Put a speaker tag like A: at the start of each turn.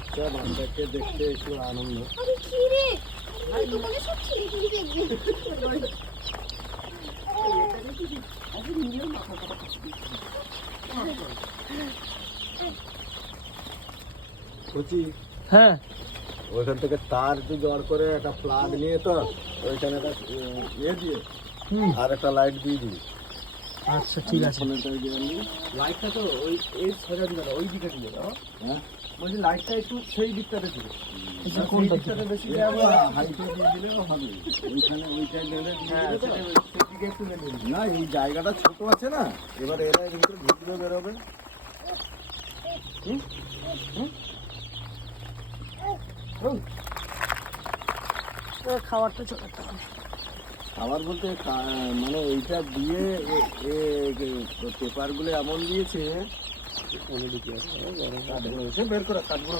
A: বাচ্চা বাচ্চাকে দেখতে একটু আনন্দ
B: আরে কি রে এই দোকানে সব ছিঁড়ে ছিঁড়ে দেখবে
A: কচি
C: হ্যাঁ
A: ওইখান থেকে তার একটু জড় করে একটা প্লাগ নিয়ে তো ওইখানে একটা উম, ইয়ে দিয়ে
C: হুম
A: আর একটা লাইট দিয়ে দিবি
C: আচ্ছা ঠিক আছে।
D: লাইটটা তো ওই এই সোজা দিকে ওই দিকে দিয়ে দাও
A: হ্যাঁ?
D: বলছি লাইটটা একটু সেই দিকটাতে দিবে।
C: এটা কোনটা
D: দিকটাতে বেশি
A: এটা হাইটে দিয়ে দিলেও হবে। ওইখানে ওইটাই গেলে
D: হ্যাঁ
A: তো।
D: সেদিকে একটু
A: না এই জায়গাটা ছোট আছে না এবার এরা এর ভিতরে ঢুকবে বেরোবে।
C: খাবারটা চলে
A: আবার বলতে মানে এইটা দিয়ে পেপারগুলো এমন দিয়েছে এসে বের করা কাঠগুলো